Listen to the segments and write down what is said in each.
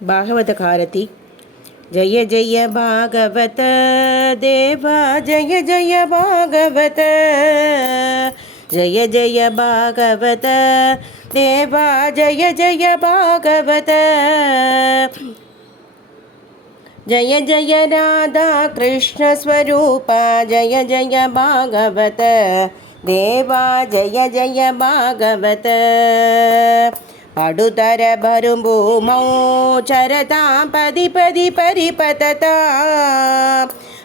भागवतकारती। जय जय भागवत देवा जय जय भागवत, जय जय भागवत देवा जय जय भागवत, जय जय राधा कृष्ण स्वरूपा जय जय भागवत देवा जय जय भागवत, पडुतर भरुभूमौ चरतां पदि पदि परिपतता,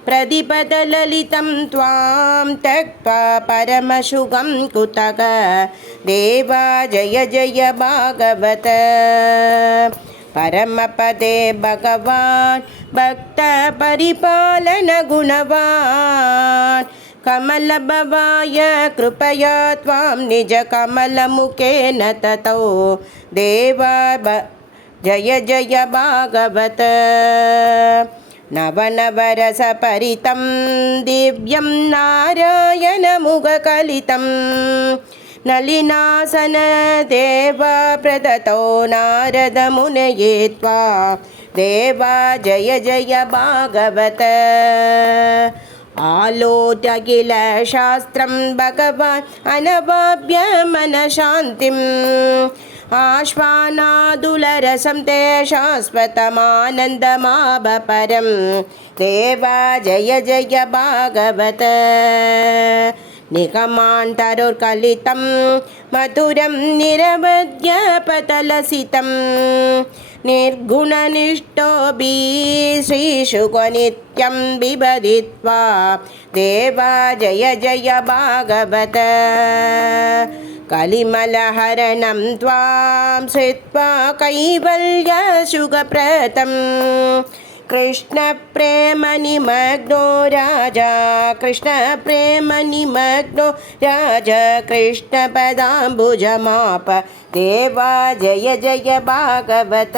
प्रतिपदललितं त्वां त्यक्त्वा परमशुगं कुतः देवा जय जय भागवत, परमपदे भगवान् भक्त परिपालन गुणवान्, कमलभवाय कृपया त्वां निज कमलमुखेन ततो देवा जय जय भागवत, नवनवरसपरितं दिव्यं नारायणमुखकलितं, नलिनासन देवा प्रदत्तो नारदमुनये त्वा देवा जय जय भागवत, आलोट्य अखिल शास्त्रं भगवान् अनवाप्य मनशान्तिम्, आश्वानादुलरसं ते शाश्वतमानन्दमाभ परं देवा जय जय भागवत, निगमान्तरुर्कलितं मधुरं निरवद्यपतलसितं, निर्गुणनिष्ठोऽपि श्रीशुकनित्यं बिभदित्वा देवा जय जय भागवत, कलिमलहरणं त्वां श्रुत्वा कैवल्यसुखप्रदं, कृष्णप्रेमनिमग्नो राजा कृष्णप्रेमनिमग्नो राजा, कृष्णपदाम्बुजमाप देवा जय जय भागवत,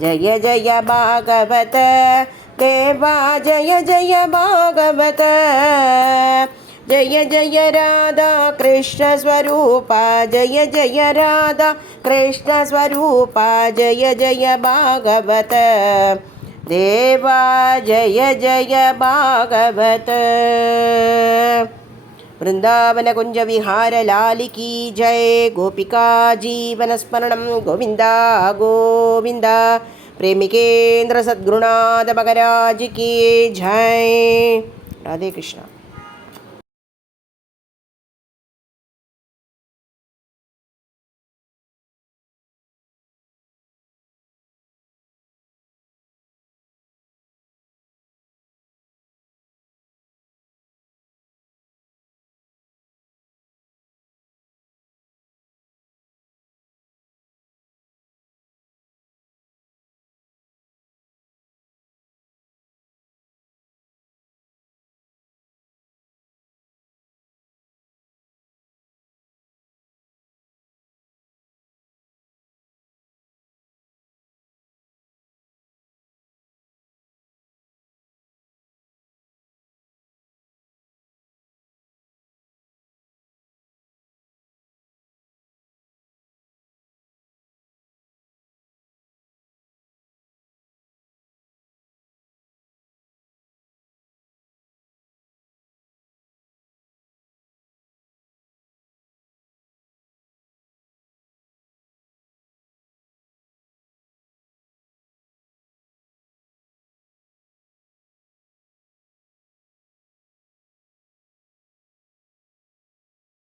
जय जय भागवत देवा जय जय भागवत, जय जय राधा कृष्ण स्वरूपा जय जय राधा कृष्ण स्वरूपा, जय जय भागवत देवा जय जय भागवत। वृंदावन कुंज विहार लाल की जय, गोपिका जीवन स्मरणं गोविंदा गोविंदा, प्रेमिकेन्द्र सद्गुरुनाथ भगराज की जय। राधे कृष्ण।